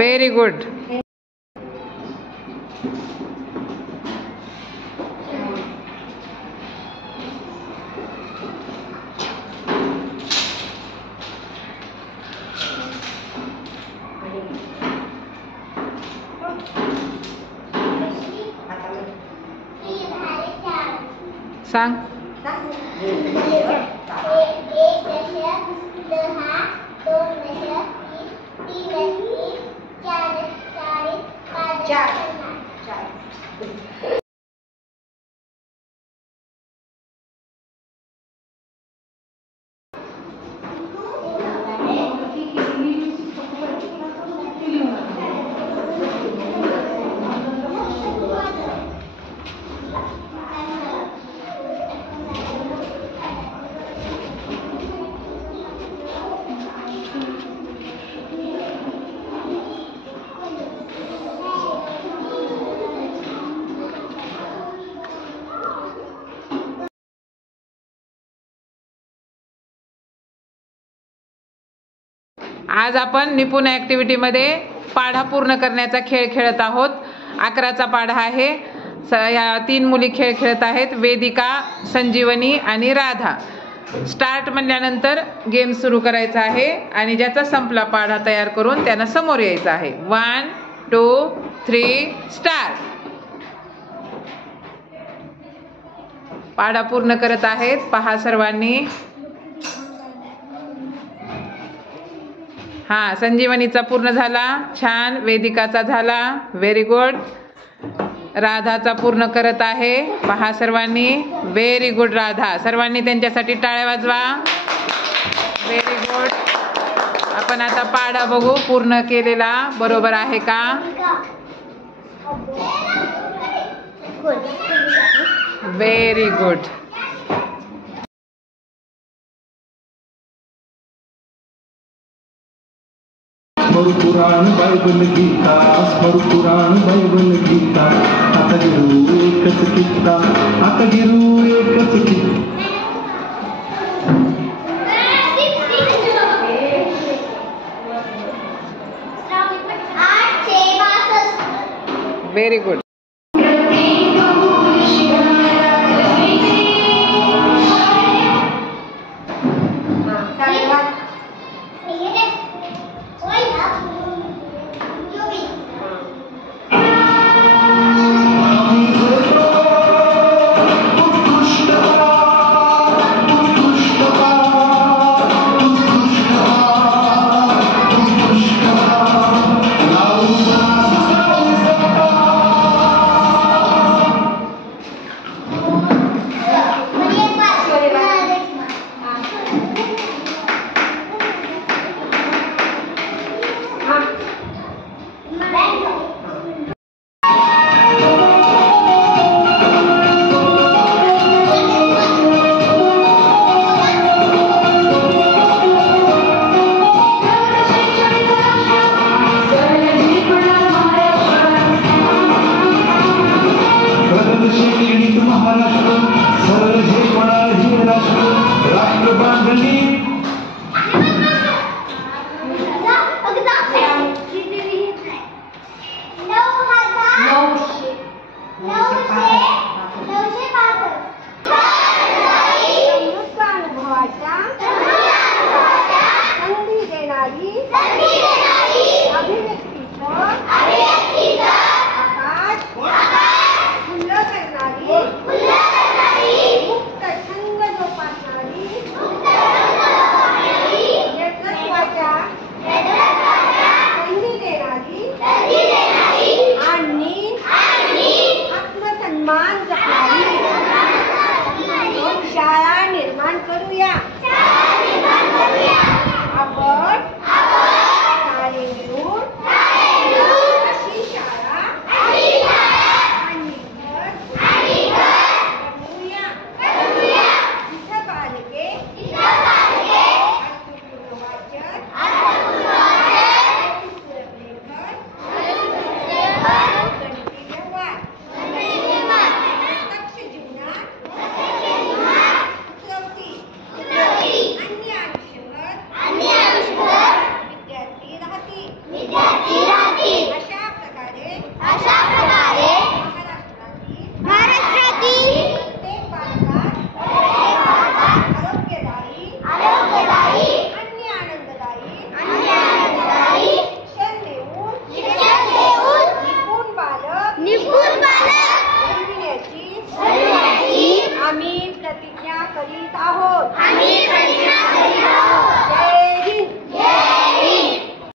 Very good. सांग. आज आपण निपुण ॲक्टिव्हिटीमध्ये पाढा पूर्ण करण्याचा खेळ खेळत आहोत. 11चा पाढा आहे. ह्या 3 मुली खेळ खेळत आहेत, वेदिका, संजीवनी आणि राधा. स्टार्ट म्हणल्यानंतर गेम सुरू करायचा आहे आणि ज्याचा संपला पाढा तयार करून त्यांना समोर यायचं आहे. 1 2 3 स्टार्ट. पाढा पूर्ण करत आहेत, पहा सर्वांनी. हा, संजीवनीचा पूर्ण झाला, छान. वेदिकाचा झाला, व्हेरी गुड. राधाचा पूर्ण करत आहे, पहा सर्वांनी, व्हेरी गुड राधा. सर्वांनी त्यांच्यासाठी टाळ्या वाजवा, व्हेरी गुड. आपण आता पाढा बघू पूर्ण केलेला बरोबर आहे का. Very good. स्मरू पुराण बायबल गीता, स्मरू पुराण बायबल गीता. आता गिरू एकच कित्ता, आता गिरू एकच कित्ता. Very good. करीत आहोत